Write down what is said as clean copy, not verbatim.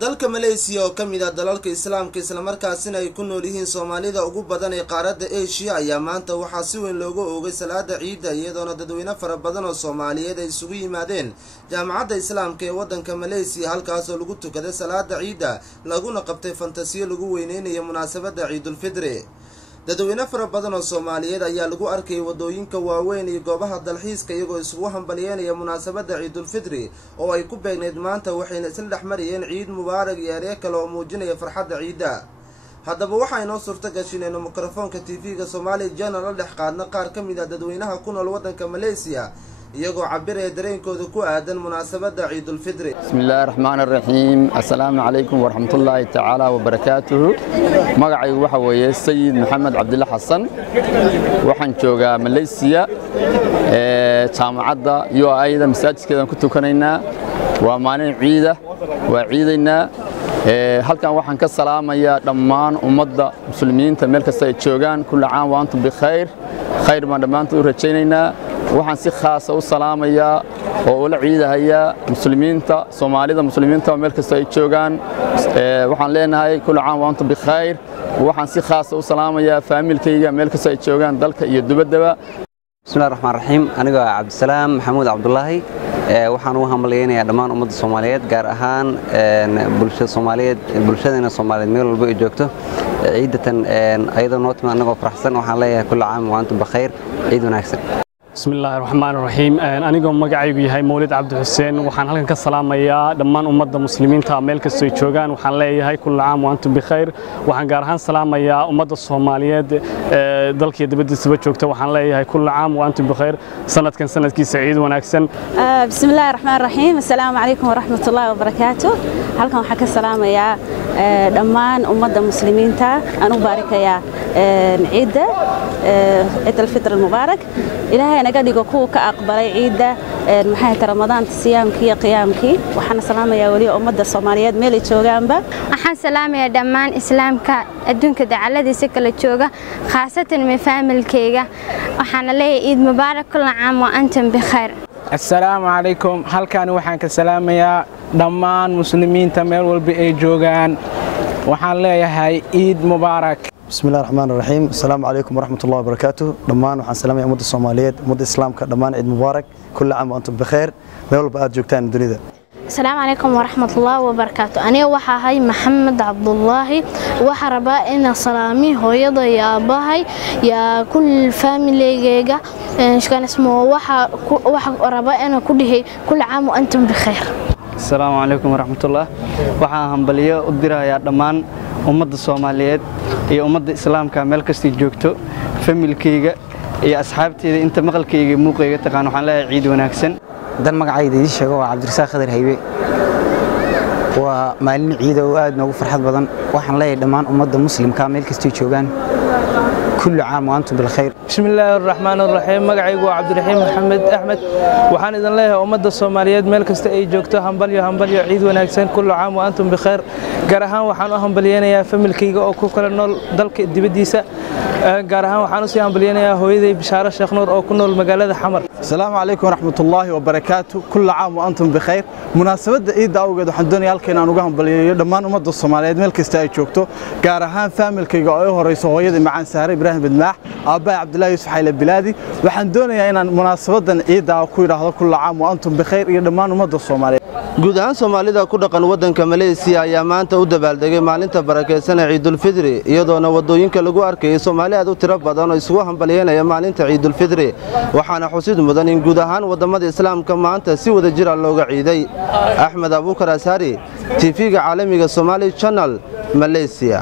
dalka Malaysia oo kamid ah dalalka Islaamka isla markaasina ay ku nool yihiin Soomaalida ugu badan ee qaaradda Asia ayaa maanta waxaa si weyn looga oogay salaada ciida iyadoo dadweyne fara badan oo Soomaaliyeed ay isugu yimaadeen jaamacadda Islaamka ee wadanka Malaysia halkaas oo lagu tukaday salaada ciida laguna qabtay fantasiyo lagu weyneynayo munaasabadda Ciidul Fidri. dadweyne fara badan oo Soomaaliyeed ayaa lagu arkay wadooyinka waaweyn iyo goobaha dalxiiska iyagoo isugu hambalyeynaya munaasabadda Ciidul Fidri oo ay ku beegneed maanta waxayna isla dhaxmariyeen Ciid Mubaarak iyo ereyo kale oo muujinaya farxadda ciida. haddaba waxaa inoo suurto gashay inaynu mikrofoonka TV-ga Somali Channel la dhex qaadno qaar ka mid ah dadweynaha ku nool wadanka Malaysia iyagoo cabiraya dareenkooda ku aadan munaasabadda Ciidul Fidri. Bismillahir Rahmanir Rahiim. Assalaamu alaykum wa rahmatullahi ta'ala wa barakatuh. Magacaygu waxa weeye Sayyid Maxamed Cabdilla Xasan. Waxaan joogaa Malaysia jaamacadda UAI-da masaajidkeedan ku tukanaynaa. Waa maalin ciida, waa ciidaynaa. halkan waxaan ka salaamayaa dhammaan ummadda muslimiinta meel kasta ay joogaan kullu caam wa antum bi khayr baan dhammaantood u rajaynaynaa. waxaan si khaas ah u salaamayaa oo ula ciidahayaa muslimiinta Soomaalida muslimiinta meel kasta ay joogaan. waxaan leenahay kullu caam wa antum bi khayr. waxaan si khaas ah u salaamayaa faamilkayga meel kasta ay joogaan dalka iyo dibaddaba. Bismillahir Rahmanir Rahiim. Aniga Cabdisalaam Maxamuud Cabdullaahi waxaan u hambaleynayaa dhammaan ummadda Soomaaliyeed gaar ahaan bulshada Soomaaliyeed bulshadana Soomaaliyeed meel walba ay joogto ciidatan ayadoo noo timaad anagoo faraxsan waxaan leeyahay kullu caam wa antum bi khayr ciid wanaagsan. Bismillahir Rahmanir Rahiim. Aniga magacaygu yahay Mawlid Cabdi Xuseen waxaan halkan ka salaamayaa dhammaan ummadda muslimiinta meel kasta ay joogaan waxaan leeyahay kullu caam wa antum bi khayr. waxaan gaar ahaan salaamayaa ummadda Soomaaliyeed dalka dibaddiisa joogta waxaan leeyahay kullu caam wa antum bi khayr sanadkan sanadkiisa ciid wanaagsan. Bismillahir Rahmanir Rahiim. Assalaamu alaykum wa rahmatullahi wa barakatuh. halkan waxaan ka salaamayaa dhammaan ummadda muslimiinta aan u baarikayaa ciida Ciidul Fidr Mubaarak. ilaahay naga dhigo kuwa ka aqbalay ciida maxay tahay ramadaanta siyaamkii iyo qiyaamkii waxaan salaamayaa wali ummadda Soomaaliyeed meel ay joogaanba. waxaan salaamayaa dhammaan islaamka adduunka dacaladiisa kala jooga khaasatan min familkayga waxaan leeyahay ciid mubaarak kullu caam wa antum bi khayr. Assalaamu alaykum. halkan waxaan ka salaamayaa dhammaan muslimiinta meel walba ay joogaan waxaan leeyahay ciid mubaarak. Bismillahir Rahmanir Rahiim. Assalaamu alaykum wa rahmatullahi wa barakatuh. dhammaan waxaan salaamayaa ummadda Soomaaliyeed ummadda islaamka dhammaan ciid mubaarak kullu caam wa antum bi khayr meel walba aad joogtaan dunida. Assalaamu alaykum wa rahmatullahi wa barakatuh. aniga waxa ahay Maxamed Cabdullaahi waxa rabaa in salaami hooyada iyo aabahay iyo kull familygayga iskaan ismo waxa rabaa in ku dhihay kullu caam wa antum bi khayr. Assalaamu alaykum wa rahmatullahi. waxaan hambaliyo u dirayaa dhammaan ummadda Soomaaliyeed iyo ummadda islaamka meel kasta joogto familkayga iyo asxaabteeda inta maqalkayga muuqayga taqaan waxaan leeyahay ciid wanaagsan. dan magacayda ii sheego waa Cabdirasaaq Khadar Haybe waa maalin ciid oo aad noogu farxad badan waxaan leeyahay dhammaan ummadda muslimka meel kasta joogaan kullu caam wa antum bil khayr. Bismillahir Rahmanir Rahiim. magacaygu waa Cabdiraxiim Maxamed Axmed waxaan idin leeyahay ummadda Soomaaliyeed meel kasta ay joogto hambalyo ciid wanaagsan kullu caam wa antum bi khayr. gaar ahaan waxaan u hambaleynayaa familkayga oo ku kala nool dalka dibaddiisa gaar ahaan waxaan u sii hambaleynayaa hooyaday Bishaaro Sheekh Nuur oo ku nool magaalada Xamar. Assalaamu alaykum wa rahmatullahi wa barakatuh. kullu caam wa antum bi khayr. munaasabadda ciidda awgeed waxaan doonayaa halkeen aan uga hambaliyeeyo dhammaan ummadda Soomaaliyeed meel kasta ay joogto gaar ahaan familkayga oo ay horeyso hooyaday Macaan Saare Ibraahim Bidmaax aabbahay Cabdullaahi Yuusuf Xayle Bilaadi waxaan doonayaa inaan munaasabadan ciidda ku yiraahdo kullu caam wa antum bi khayr iyo dhammaan ummadda Soomaaliyeed. guud ahaan Soomaalida ku dhaqan wadanka Malaysia ayaa maanta u dabaaldegay maalinta barakeysan ee Ciidul Fidri iyadoo wadooyinka lagu arkay Soomaaliyeed u tiro badan oo isugu hambalyeynaya maalinta Ciidul Fidri waxaana xusid mudan in guud ahaan wadamada islaamka maanta si wada jir ah looga ciiday. Axmed Abuukar Asari TV-ga caalamiga Somali Channel Malaysia.